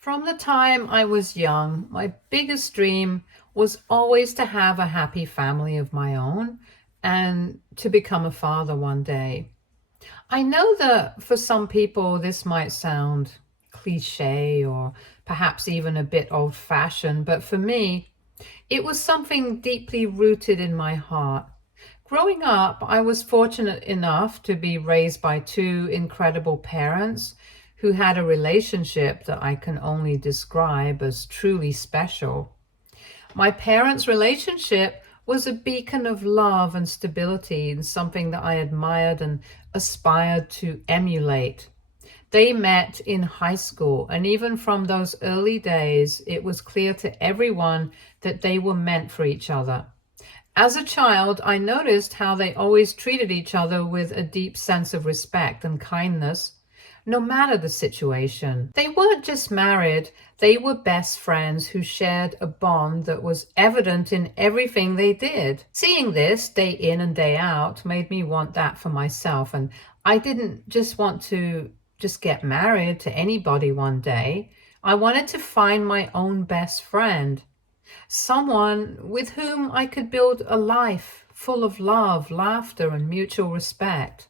From the time I was young, my biggest dream was always to have a happy family of my own and to become a father one day. I know that for some people this might sound cliché or perhaps even a bit old fashioned, but for me, it was something deeply rooted in my heart. Growing up, I was fortunate enough to be raised by two incredible parents who had a relationship that I can only describe as truly special. My parents' relationship was a beacon of love and stability and something that I admired and aspired to emulate. They met in high school, and even from those early days, it was clear to everyone that they were meant for each other. As a child, I noticed how they always treated each other with a deep sense of respect and kindness, no matter the situation. They weren't just married, they were best friends who shared a bond that was evident in everything they did. Seeing this day in and day out made me want that for myself, and I didn't just want to just get married to anybody one day. I wanted to find my own best friend, someone with whom I could build a life full of love, laughter, and mutual respect.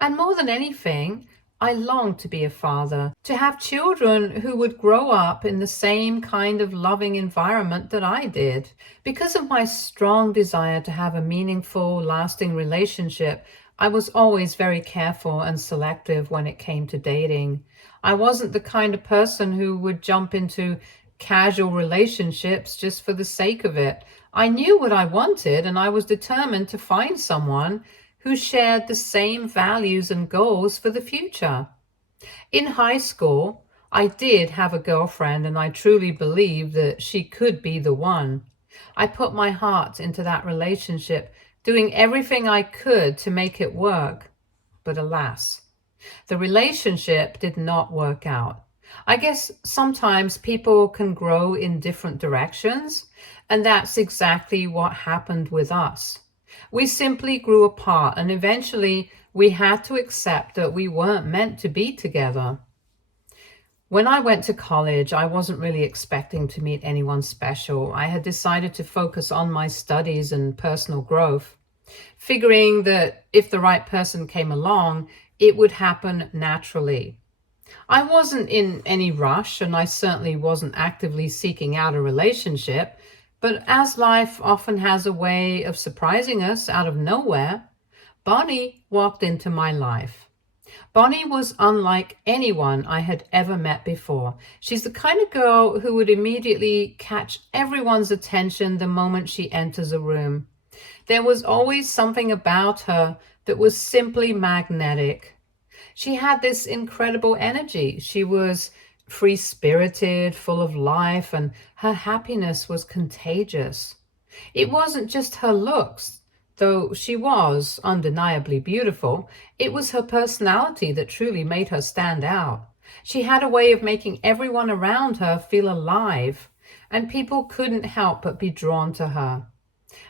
And more than anything, I longed to be a father, to have children who would grow up in the same kind of loving environment that I did. Because of my strong desire to have a meaningful, lasting relationship, I was always very careful and selective when it came to dating. I wasn't the kind of person who would jump into casual relationships just for the sake of it. I knew what I wanted, and I was determined to find someone who shared the same values and goals for the future. In high school, I did have a girlfriend, and I truly believed that she could be the one. I put my heart into that relationship, doing everything I could to make it work. But alas, the relationship did not work out. I guess sometimes people can grow in different directions, and that's exactly what happened with us. We simply grew apart, and eventually we had to accept that we weren't meant to be together. When I went to college, I wasn't really expecting to meet anyone special. I had decided to focus on my studies and personal growth, figuring that if the right person came along, it would happen naturally. I wasn't in any rush, and I certainly wasn't actively seeking out a relationship. But as life often has a way of surprising us out of nowhere, Bonnie walked into my life. Bonnie was unlike anyone I had ever met before. She's the kind of girl who would immediately catch everyone's attention the moment she enters a room. There was always something about her that was simply magnetic. She had this incredible energy. She was free spirited, full of life, and her happiness was contagious. It wasn't just her looks, though she was undeniably beautiful. It was her personality that truly made her stand out. She had a way of making everyone around her feel alive, and people couldn't help but be drawn to her.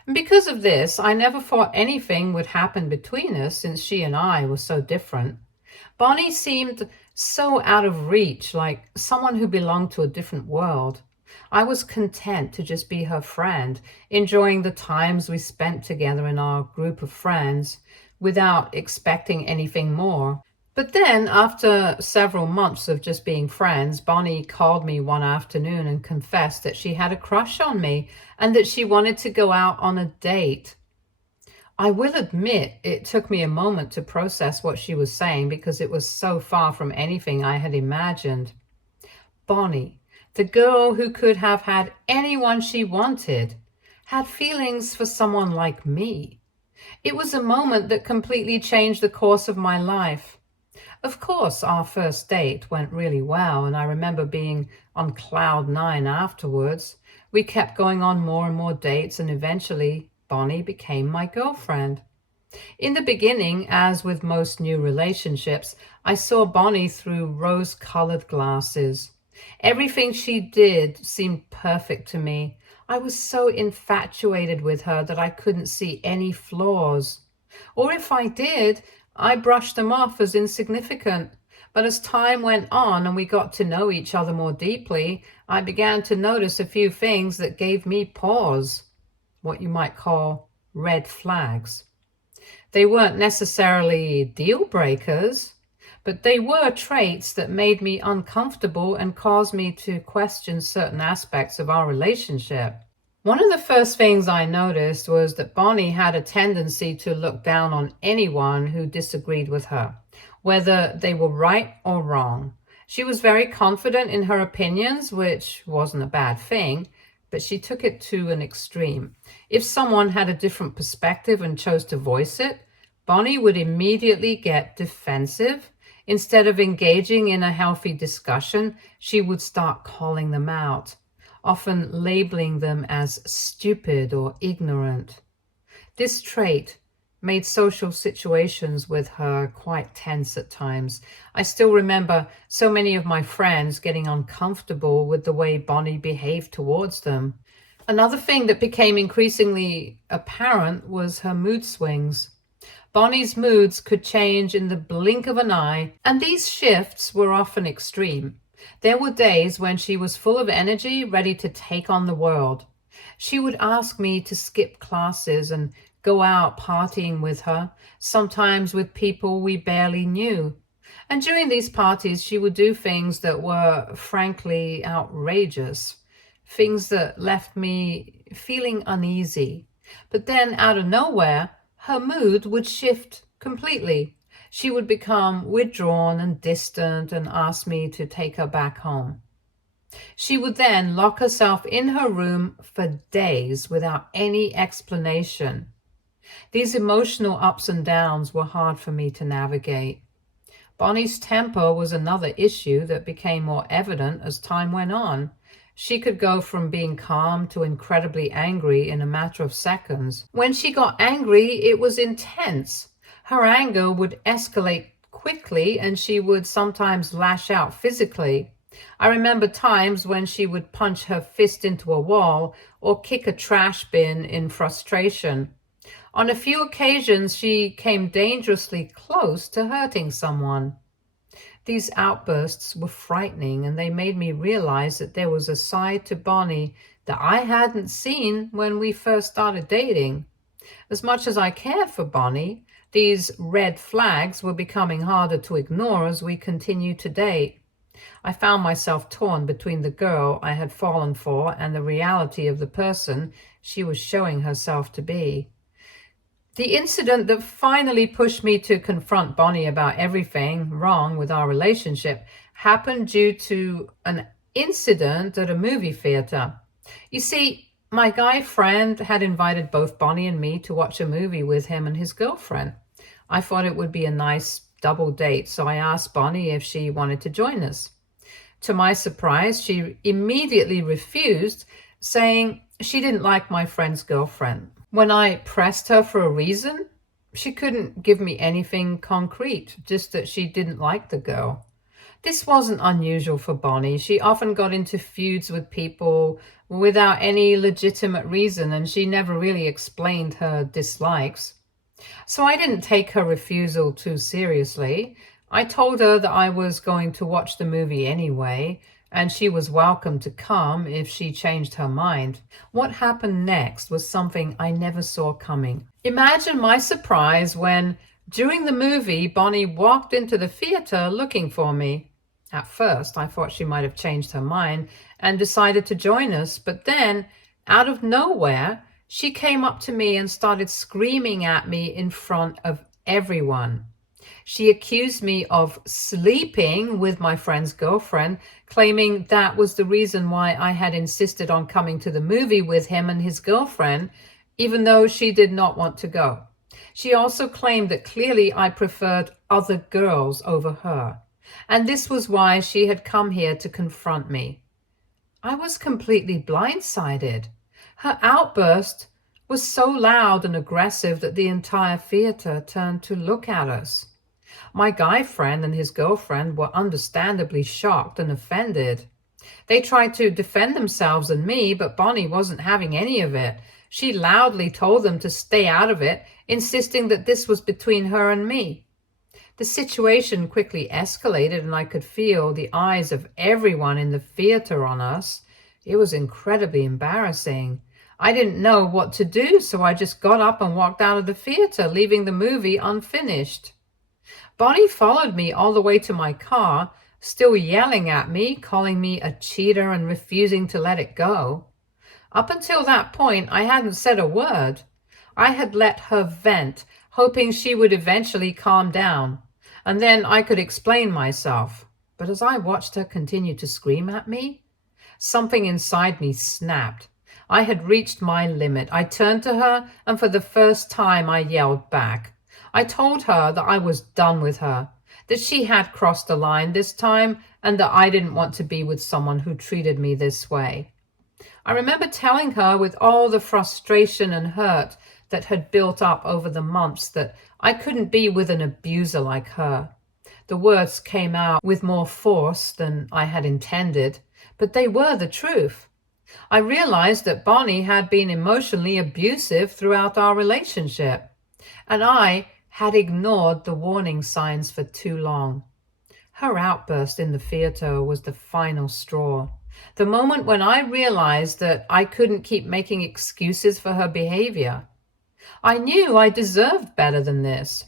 And because of this, I never thought anything would happen between us since she and I were so different. Bonnie seemed so out of reach, like someone who belonged to a different world. I was content to just be her friend, enjoying the times we spent together in our group of friends without expecting anything more. But then, after several months of just being friends, Bonnie called me one afternoon and confessed that she had a crush on me and that she wanted to go out on a date. I will admit it took me a moment to process what she was saying because it was so far from anything I had imagined. Bonnie, the girl who could have had anyone she wanted, had feelings for someone like me. It was a moment that completely changed the course of my life. Of course, our first date went really well, and I remember being on cloud nine afterwards. We kept going on more and more dates, and eventually Bonnie became my girlfriend. In the beginning, as with most new relationships, I saw Bonnie through rose-colored glasses. Everything she did seemed perfect to me. I was so infatuated with her that I couldn't see any flaws. Or if I did, I brushed them off as insignificant. But as time went on and we got to know each other more deeply, I began to notice a few things that gave me pause, what you might call red flags. They weren't necessarily deal breakers, but they were traits that made me uncomfortable and caused me to question certain aspects of our relationship. One of the first things I noticed was that Bonnie had a tendency to look down on anyone who disagreed with her, whether they were right or wrong. She was very confident in her opinions, which wasn't a bad thing, but she took it to an extreme. If someone had a different perspective and chose to voice it, Bonnie would immediately get defensive. Instead of engaging in a healthy discussion, she would start calling them out, often labeling them as stupid or ignorant. This trait made social situations with her quite tense at times. I still remember so many of my friends getting uncomfortable with the way Bonnie behaved towards them. Another thing that became increasingly apparent was her mood swings. Bonnie's moods could change in the blink of an eye, and these shifts were often extreme. There were days when she was full of energy, ready to take on the world. She would ask me to skip classes and go out partying with her, sometimes with people we barely knew. And during these parties, she would do things that were frankly outrageous, things that left me feeling uneasy. But then, out of nowhere, her mood would shift completely. She would become withdrawn and distant and ask me to take her back home. She would then lock herself in her room for days without any explanation. These emotional ups and downs were hard for me to navigate. Bonnie's temper was another issue that became more evident as time went on. She could go from being calm to incredibly angry in a matter of seconds. When she got angry, it was intense. Her anger would escalate quickly and she would sometimes lash out physically. I remember times when she would punch her fist into a wall or kick a trash bin in frustration. On a few occasions, she came dangerously close to hurting someone. These outbursts were frightening, and they made me realize that there was a side to Bonnie that I hadn't seen when we first started dating. As much as I cared for Bonnie, these red flags were becoming harder to ignore as we continued to date. I found myself torn between the girl I had fallen for and the reality of the person she was showing herself to be. The incident that finally pushed me to confront Bonnie about everything wrong with our relationship happened due to an incident at a movie theater. You see, my guy friend had invited both Bonnie and me to watch a movie with him and his girlfriend. I thought it would be a nice double date, so I asked Bonnie if she wanted to join us. To my surprise, she immediately refused, saying she didn't like my friend's girlfriend. When I pressed her for a reason, she couldn't give me anything concrete, just that she didn't like the girl. This wasn't unusual for Bonnie. She often got into feuds with people without any legitimate reason, and she never really explained her dislikes. So I didn't take her refusal too seriously. I told her that I was going to watch the movie anyway, and she was welcome to come if she changed her mind. What happened next was something I never saw coming. Imagine my surprise when, during the movie, Bonnie walked into the theater looking for me. At first, I thought she might have changed her mind and decided to join us, but then, out of nowhere, she came up to me and started screaming at me in front of everyone. She accused me of sleeping with my friend's girlfriend, claiming that was the reason why I had insisted on coming to the movie with him and his girlfriend, even though she did not want to go. She also claimed that clearly I preferred other girls over her, and this was why she had come here to confront me. I was completely blindsided. Her outburst was so loud and aggressive that the entire theater turned to look at us. My guy friend and his girlfriend were understandably shocked and offended. They tried to defend themselves and me, but Bonnie wasn't having any of it. She loudly told them to stay out of it, insisting that this was between her and me. The situation quickly escalated, and I could feel the eyes of everyone in the theater on us. It was incredibly embarrassing. I didn't know what to do, so I just got up and walked out of the theater, leaving the movie unfinished. Bonnie followed me all the way to my car, still yelling at me, calling me a cheater and refusing to let it go. Up until that point, I hadn't said a word. I had let her vent, hoping she would eventually calm down, and then I could explain myself. But as I watched her continue to scream at me, something inside me snapped. I had reached my limit. I turned to her, and for the first time I yelled back. I told her that I was done with her, that she had crossed the line this time, and that I didn't want to be with someone who treated me this way. I remember telling her with all the frustration and hurt that had built up over the months that I couldn't be with an abuser like her. The words came out with more force than I had intended, but they were the truth. I realized that Bonnie had been emotionally abusive throughout our relationship, and I had ignored the warning signs for too long. Her outburst in the theater was the final straw. The moment when I realized that I couldn't keep making excuses for her behavior. I knew I deserved better than this.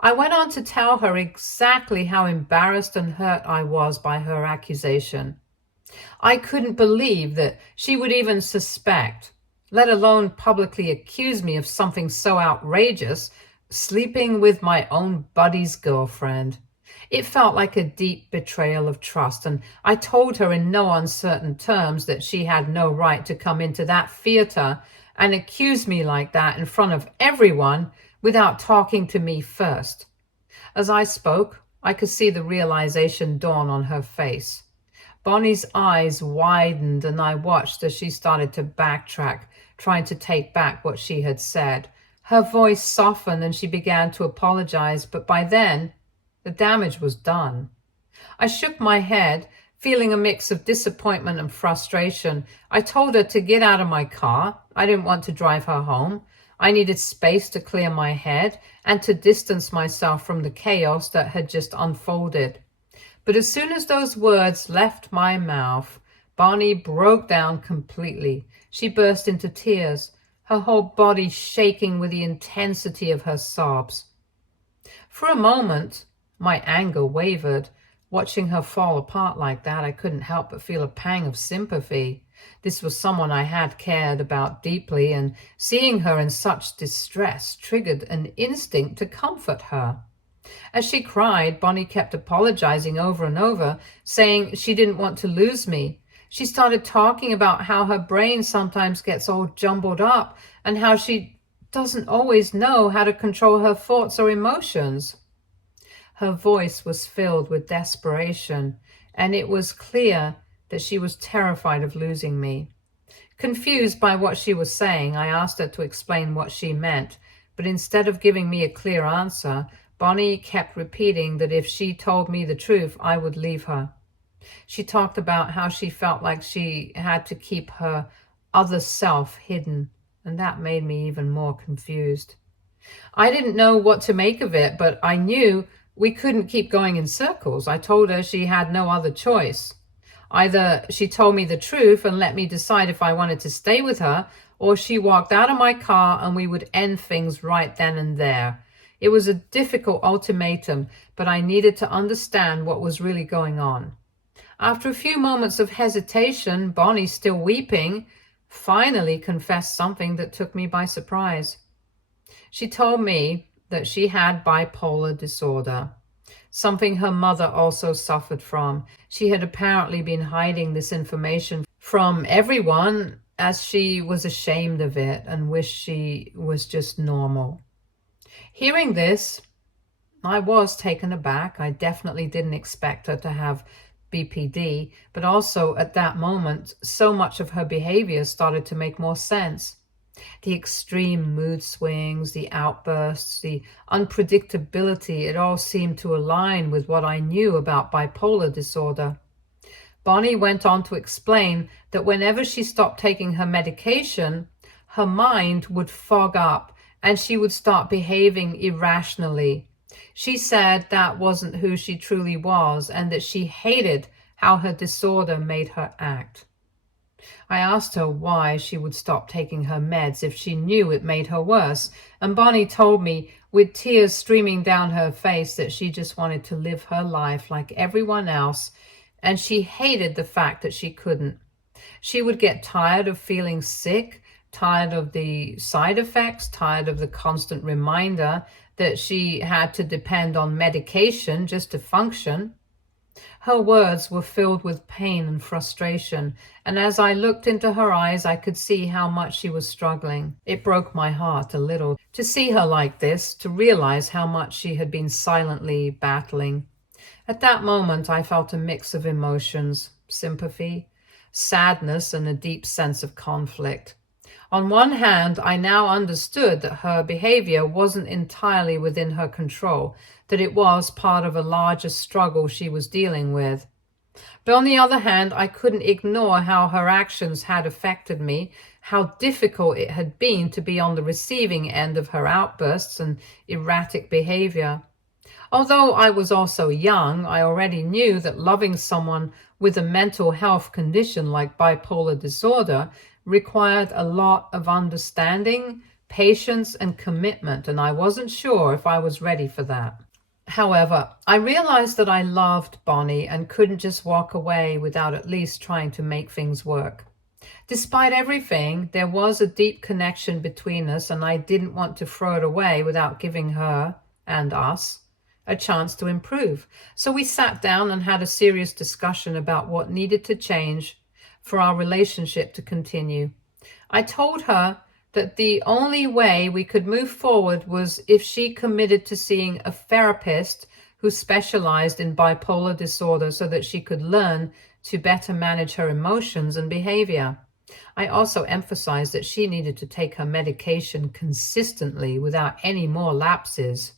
I went on to tell her exactly how embarrassed and hurt I was by her accusation. I couldn't believe that she would even suspect, let alone publicly accuse me of something so outrageous, sleeping with my own buddy's girlfriend. It felt like a deep betrayal of trust, and I told her in no uncertain terms that she had no right to come into that theater and accuse me like that in front of everyone without talking to me first. As I spoke, I could see the realization dawn on her face. Bonnie's eyes widened, and I watched as she started to backtrack, trying to take back what she had said. Her voice softened and she began to apologize, but by then, the damage was done. I shook my head, feeling a mix of disappointment and frustration. I told her to get out of my car. I didn't want to drive her home. I needed space to clear my head and to distance myself from the chaos that had just unfolded. But as soon as those words left my mouth, Bonnie broke down completely. She burst into tears, her whole body shaking with the intensity of her sobs. For a moment, my anger wavered. Watching her fall apart like that, I couldn't help but feel a pang of sympathy. This was someone I had cared about deeply, and seeing her in such distress triggered an instinct to comfort her. As she cried, Bonnie kept apologizing over and over, saying she didn't want to lose me. She started talking about how her brain sometimes gets all jumbled up and how she doesn't always know how to control her thoughts or emotions. Her voice was filled with desperation, and it was clear that she was terrified of losing me. Confused by what she was saying, I asked her to explain what she meant, but instead of giving me a clear answer, Bonnie kept repeating that if she told me the truth, I would leave her. She talked about how she felt like she had to keep her other self hidden, and that made me even more confused. I didn't know what to make of it, but I knew we couldn't keep going in circles. I told her she had no other choice. Either she told me the truth and let me decide if I wanted to stay with her, or she walked out of my car and we would end things right then and there. It was a difficult ultimatum, but I needed to understand what was really going on. After a few moments of hesitation, Bonnie, still weeping, finally confessed something that took me by surprise. She told me that she had bipolar disorder, something her mother also suffered from. She had apparently been hiding this information from everyone as she was ashamed of it and wished she was just normal. Hearing this, I was taken aback. I definitely didn't expect her to have BPD, but also at that moment, so much of her behavior started to make more sense. The extreme mood swings, the outbursts, the unpredictability, it all seemed to align with what I knew about bipolar disorder. Bonnie went on to explain that whenever she stopped taking her medication, her mind would fog up and she would start behaving irrationally. She said that wasn't who she truly was and that she hated how her disorder made her act. I asked her why she would stop taking her meds if she knew it made her worse, and Bonnie told me, with tears streaming down her face, that she just wanted to live her life like everyone else, and she hated the fact that she couldn't. She would get tired of feeling sick, tired of the side effects, tired of the constant reminder that she had to depend on medication just to function. Her words were filled with pain and frustration, and as I looked into her eyes, I could see how much she was struggling. It broke my heart a little to see her like this, to realize how much she had been silently battling. At that moment, I felt a mix of emotions: sympathy, sadness, and a deep sense of conflict. On one hand, I now understood that her behavior wasn't entirely within her control, that it was part of a larger struggle she was dealing with. But on the other hand, I couldn't ignore how her actions had affected me, how difficult it had been to be on the receiving end of her outbursts and erratic behavior. Although I was also young, I already knew that loving someone with a mental health condition like bipolar disorder required a lot of understanding, patience, and commitment, and I wasn't sure if I was ready for that. However, I realized that I loved Bonnie and couldn't just walk away without at least trying to make things work. Despite everything, there was a deep connection between us, and I didn't want to throw it away without giving her and us a chance to improve. So we sat down and had a serious discussion about what needed to change for our relationship to continue. I told her that the only way we could move forward was if she committed to seeing a therapist who specialized in bipolar disorder so that she could learn to better manage her emotions and behavior. I also emphasized that she needed to take her medication consistently without any more lapses.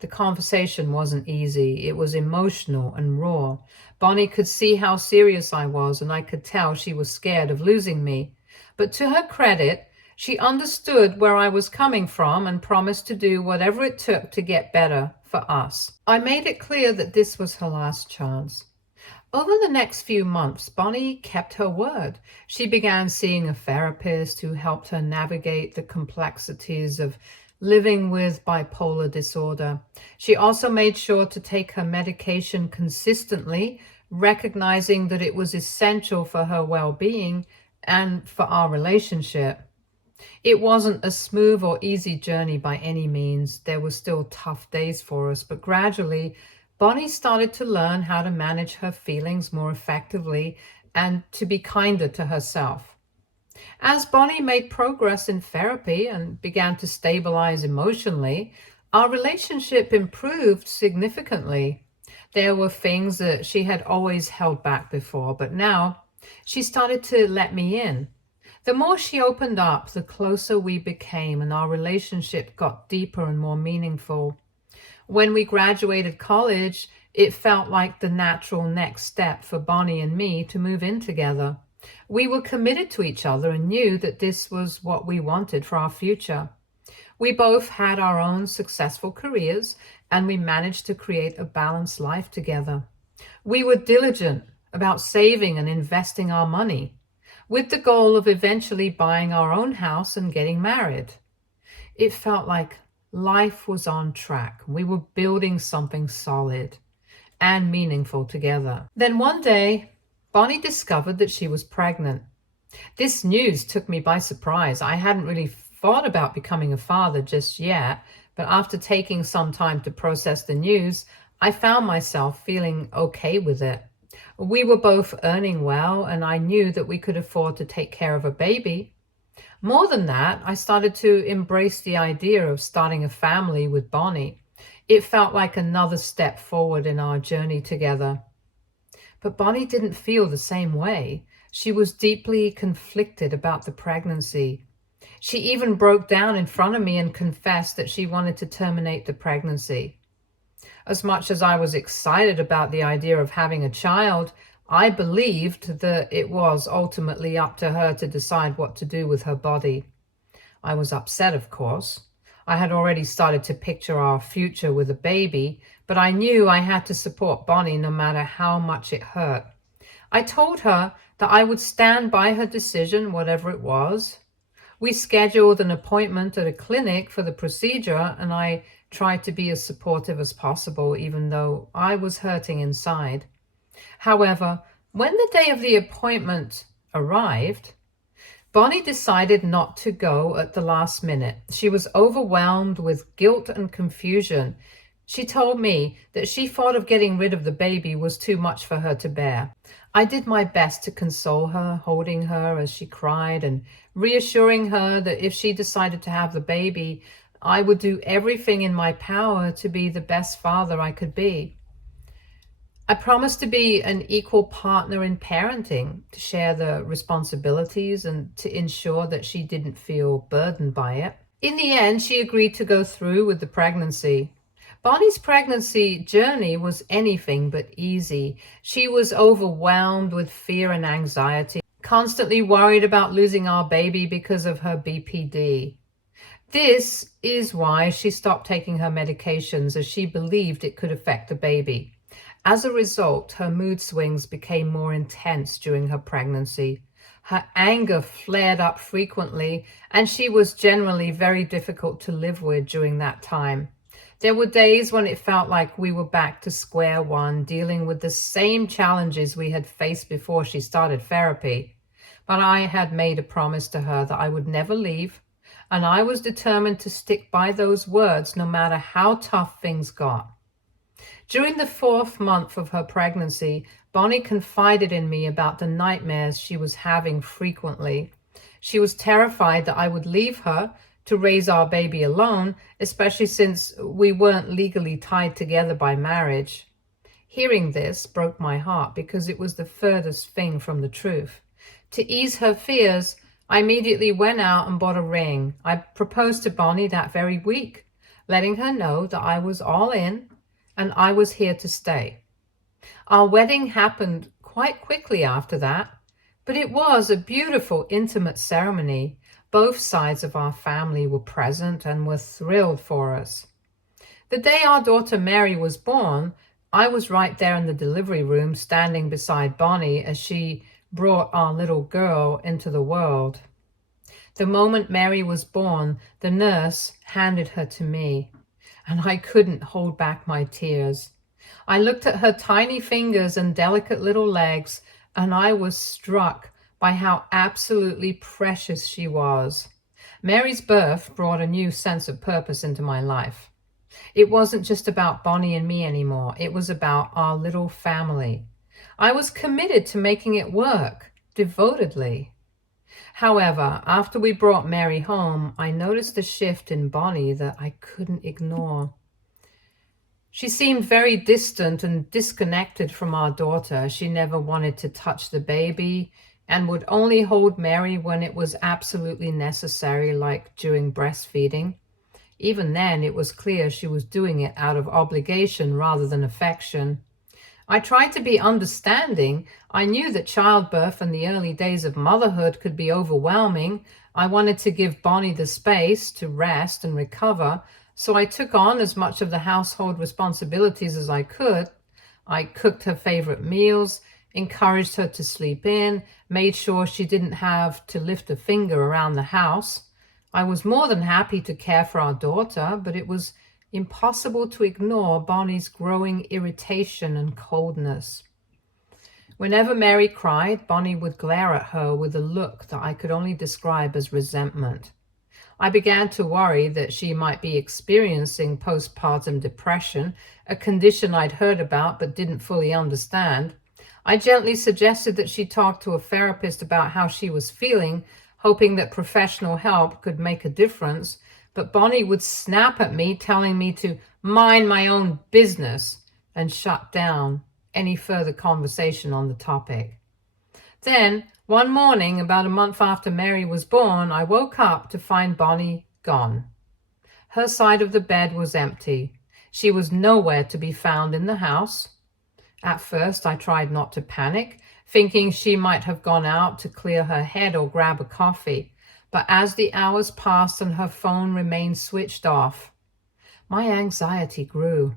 The conversation wasn't easy. It was emotional and raw. Bonnie could see how serious I was, and I could tell she was scared of losing me. But to her credit, she understood where I was coming from and promised to do whatever it took to get better for us. I made it clear that this was her last chance. Over the next few months, Bonnie kept her word. She began seeing a therapist who helped her navigate the complexities of living with bipolar disorder. She also made sure to take her medication consistently, recognizing that it was essential for her well-being and for our relationship. It wasn't a smooth or easy journey by any means. There were still tough days for us, but gradually, Bonnie started to learn how to manage her feelings more effectively and to be kinder to herself. As Bonnie made progress in therapy and began to stabilize emotionally, our relationship improved significantly. There were things that she had always held back before, but now she started to let me in. The more she opened up, the closer we became, and our relationship got deeper and more meaningful. When we graduated college, it felt like the natural next step for Bonnie and me to move in together. We were committed to each other and knew that this was what we wanted for our future. We both had our own successful careers, and we managed to create a balanced life together. We were diligent about saving and investing our money, with the goal of eventually buying our own house and getting married. It felt like life was on track. We were building something solid and meaningful together. Then one day, Bonnie discovered that she was pregnant. This news took me by surprise. I hadn't really thought about becoming a father just yet, but after taking some time to process the news, I found myself feeling okay with it. We were both earning well, and I knew that we could afford to take care of a baby. More than that, I started to embrace the idea of starting a family with Bonnie. It felt like another step forward in our journey together. But Bonnie didn't feel the same way. She was deeply conflicted about the pregnancy. She even broke down in front of me and confessed that she wanted to terminate the pregnancy. As much as I was excited about the idea of having a child, I believed that it was ultimately up to her to decide what to do with her body. I was upset, of course. I had already started to picture our future with a baby, but I knew I had to support Bonnie no matter how much it hurt. I told her that I would stand by her decision, whatever it was. We scheduled an appointment at a clinic for the procedure, and I tried to be as supportive as possible, even though I was hurting inside. However, when the day of the appointment arrived, Bonnie decided not to go at the last minute. She was overwhelmed with guilt and confusion. She told me that she thought of getting rid of the baby was too much for her to bear. I did my best to console her, holding her as she cried and reassuring her that if she decided to have the baby, I would do everything in my power to be the best father I could be. I promised to be an equal partner in parenting, to share the responsibilities and to ensure that she didn't feel burdened by it. In the end, she agreed to go through with the pregnancy. Bonnie's pregnancy journey was anything but easy. She was overwhelmed with fear and anxiety, constantly worried about losing our baby because of her BPD. This is why she stopped taking her medications, as she believed it could affect the baby. As a result, her mood swings became more intense during her pregnancy. Her anger flared up frequently, and she was generally very difficult to live with during that time. There were days when it felt like we were back to square one, dealing with the same challenges we had faced before she started therapy. But I had made a promise to her that I would never leave, and I was determined to stick by those words no matter how tough things got. During the 4th month of her pregnancy, Bonnie confided in me about the nightmares she was having frequently. She was terrified that I would leave her to raise our baby alone, especially since we weren't legally tied together by marriage. Hearing this broke my heart because it was the furthest thing from the truth. To ease her fears, I immediately went out and bought a ring. I proposed to Bonnie that very week, letting her know that I was all in and I was here to stay. Our wedding happened quite quickly after that, but it was a beautiful, intimate ceremony. Both sides of our family were present and were thrilled for us. The day our daughter Mary was born, I was right there in the delivery room, standing beside Bonnie as she brought our little girl into the world. The moment Mary was born, the nurse handed her to me, and I couldn't hold back my tears. I looked at her tiny fingers and delicate little legs, and I was struck by how absolutely precious she was. Mary's birth brought a new sense of purpose into my life. It wasn't just about Bonnie and me anymore. It was about our little family. I was committed to making it work, devotedly. However, after we brought Mary home, I noticed a shift in Bonnie that I couldn't ignore. She seemed very distant and disconnected from our daughter. She never wanted to touch the baby and would only hold Mary when it was absolutely necessary, like during breastfeeding. Even then, it was clear she was doing it out of obligation rather than affection. I tried to be understanding. I knew that childbirth and the early days of motherhood could be overwhelming. I wanted to give Bonnie the space to rest and recover, so I took on as much of the household responsibilities as I could. I cooked her favorite meals, encouraged her to sleep in, made sure she didn't have to lift a finger around the house. I was more than happy to care for our daughter, but it was impossible to ignore Bonnie's growing irritation and coldness. Whenever Mary cried, Bonnie would glare at her with a look that I could only describe as resentment. I began to worry that she might be experiencing postpartum depression, a condition I'd heard about but didn't fully understand. I gently suggested that she talk to a therapist about how she was feeling, hoping that professional help could make a difference, but Bonnie would snap at me, telling me to mind my own business and shut down any further conversation on the topic. Then, one morning, about a month after Mary was born, I woke up to find Bonnie gone. Her side of the bed was empty. She was nowhere to be found in the house. At first, I tried not to panic, thinking she might have gone out to clear her head or grab a coffee. But as the hours passed and her phone remained switched off, my anxiety grew.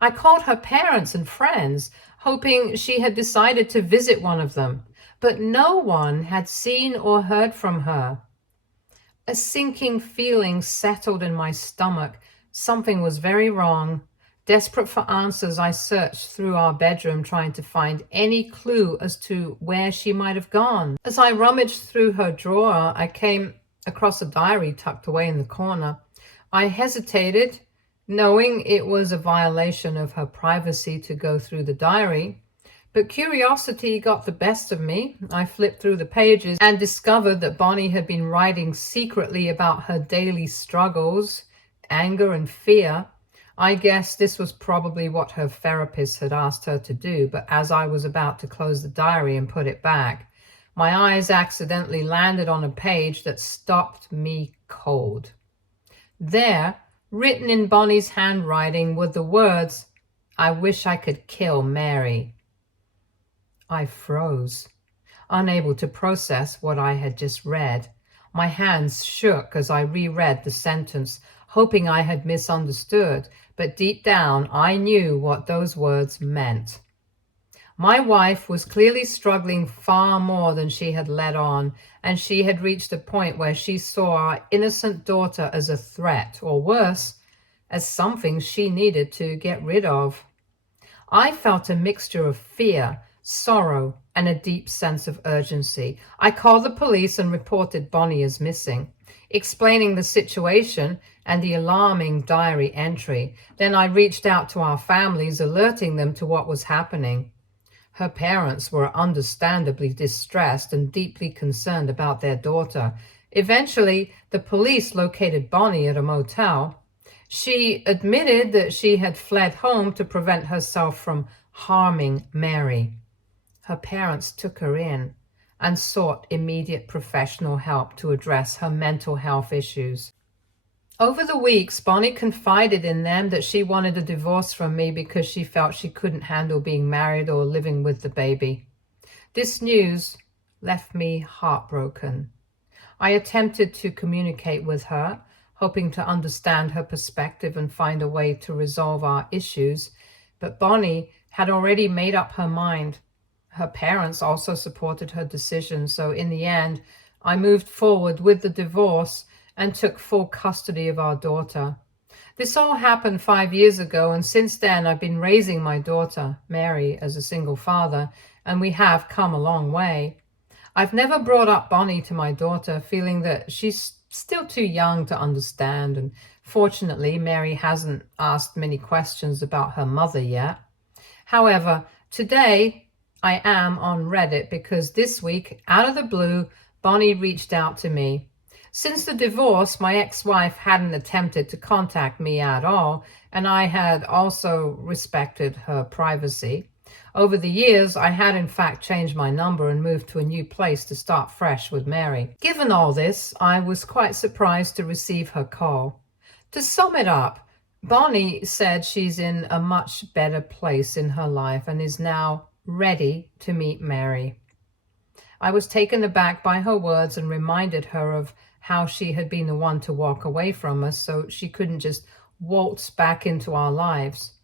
I called her parents and friends, hoping she had decided to visit one of them, but no one had seen or heard from her. A sinking feeling settled in my stomach. Something was very wrong. Desperate for answers, I searched through our bedroom, trying to find any clue as to where she might have gone. As I rummaged through her drawer, I came across a diary tucked away in the corner. I hesitated, knowing it was a violation of her privacy to go through the diary. But curiosity got the best of me. I flipped through the pages and discovered that Bonnie had been writing secretly about her daily struggles, anger and fear. I guess this was probably what her therapist had asked her to do, but as I was about to close the diary and put it back, my eyes accidentally landed on a page that stopped me cold. There, written in Bonnie's handwriting, were the words, "I wish I could kill Mary." I froze, unable to process what I had just read. My hands shook as I reread the sentence, hoping I had misunderstood, but deep down I knew what those words meant. My wife was clearly struggling far more than she had let on, and she had reached a point where she saw our innocent daughter as a threat, or worse, as something she needed to get rid of. I felt a mixture of fear, sorrow, and a deep sense of urgency. I called the police and reported Bonnie as missing, explaining the situation and the alarming diary entry. Then I reached out to our families, alerting them to what was happening. Her parents were understandably distressed and deeply concerned about their daughter. Eventually, the police located Bonnie at a motel. She admitted that she had fled home to prevent herself from harming Mary. Her parents took her in and sought immediate professional help to address her mental health issues. Over the weeks, Bonnie confided in them that she wanted a divorce from me because she felt she couldn't handle being married or living with the baby. This news left me heartbroken. I attempted to communicate with her, hoping to understand her perspective and find a way to resolve our issues, but Bonnie had already made up her mind. Her parents also supported her decision, so in the end, I moved forward with the divorce and took full custody of our daughter. This all happened 5 years ago, and since then I've been raising my daughter, Mary, as a single father, and we have come a long way. I've never brought up Bonnie to my daughter, feeling that she's still too young to understand, and fortunately, Mary hasn't asked many questions about her mother yet. However, today I am on Reddit because this week, out of the blue, Bonnie reached out to me. Since the divorce, my ex-wife hadn't attempted to contact me at all, and I had also respected her privacy. Over the years, I had in fact changed my number and moved to a new place to start fresh with Mary. Given all this, I was quite surprised to receive her call. To sum it up, Bonnie said she's in a much better place in her life and is now ready to meet Mary. I was taken aback by her words and reminded her of how she had been the one to walk away from us, so she couldn't just waltz back into our lives.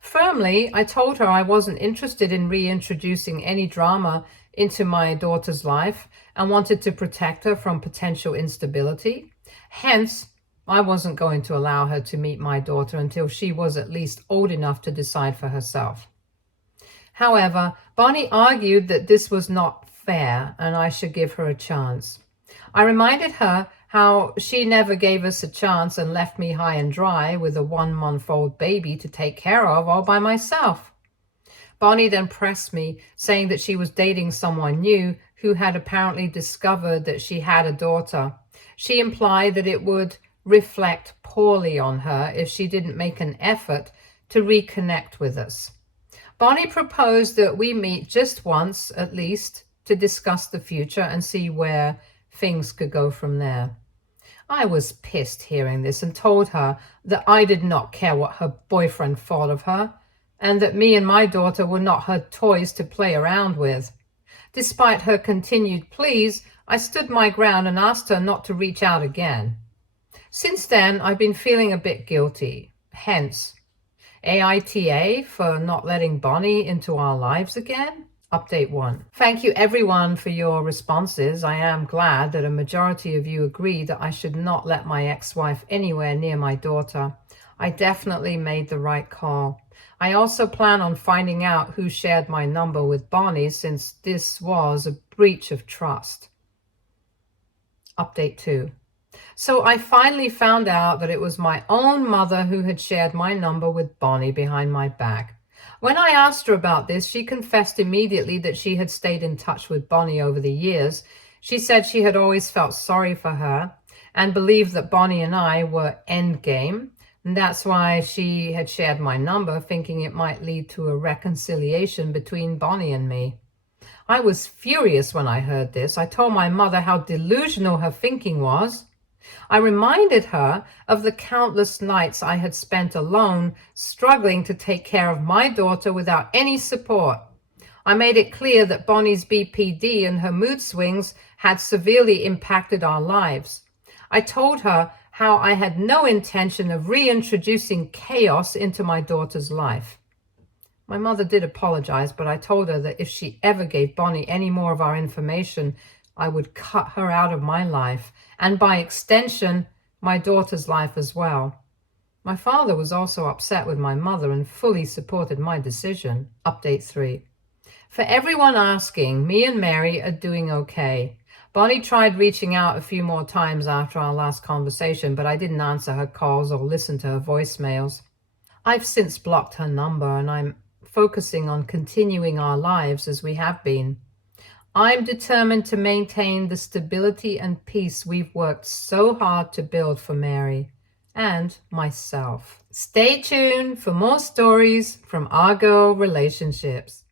Firmly, I told her I wasn't interested in reintroducing any drama into my daughter's life and wanted to protect her from potential instability. Hence, I wasn't going to allow her to meet my daughter until she was at least old enough to decide for herself. However, Bonnie argued that this was not fair and I should give her a chance. I reminded her how she never gave us a chance and left me high and dry with a 1-month-old baby to take care of all by myself. Bonnie then pressed me, saying that she was dating someone new who had apparently discovered that she had a daughter. She implied that it would reflect poorly on her if she didn't make an effort to reconnect with us. Bonnie proposed that we meet just once, at least, to discuss the future and see where things could go from there. I was pissed hearing this and told her that I did not care what her boyfriend thought of her and that me and my daughter were not her toys to play around with. Despite her continued pleas, I stood my ground and asked her not to reach out again. Since then, I've been feeling a bit guilty, hence AITA for not letting Bonnie into our lives again. Update 1. Thank you everyone for your responses. I am glad that a majority of you agree that I should not let my ex-wife anywhere near my daughter. I definitely made the right call. I also plan on finding out who shared my number with Bonnie, since this was a breach of trust. Update 2. So I finally found out that it was my own mother who had shared my number with Bonnie behind my back. When I asked her about this, she confessed immediately that she had stayed in touch with Bonnie over the years. She said she had always felt sorry for her and believed that Bonnie and I were endgame. And that's why she had shared my number, thinking it might lead to a reconciliation between Bonnie and me. I was furious when I heard this. I told my mother how delusional her thinking was. I reminded her of the countless nights I had spent alone, struggling to take care of my daughter without any support. I made it clear that Bonnie's BPD and her mood swings had severely impacted our lives. I told her how I had no intention of reintroducing chaos into my daughter's life. My mother did apologize, but I told her that if she ever gave Bonnie any more of our information, I would cut her out of my life, and by extension, my daughter's life as well. My father was also upset with my mother and fully supported my decision. Update 3. For everyone asking, me and Mary are doing okay. Bonnie tried reaching out a few more times after our last conversation, but I didn't answer her calls or listen to her voicemails. I've since blocked her number, and I'm focusing on continuing our lives as we have been. I'm determined to maintain the stability and peace we've worked so hard to build for Mary and myself. Stay tuned for more stories from Argo Relationships.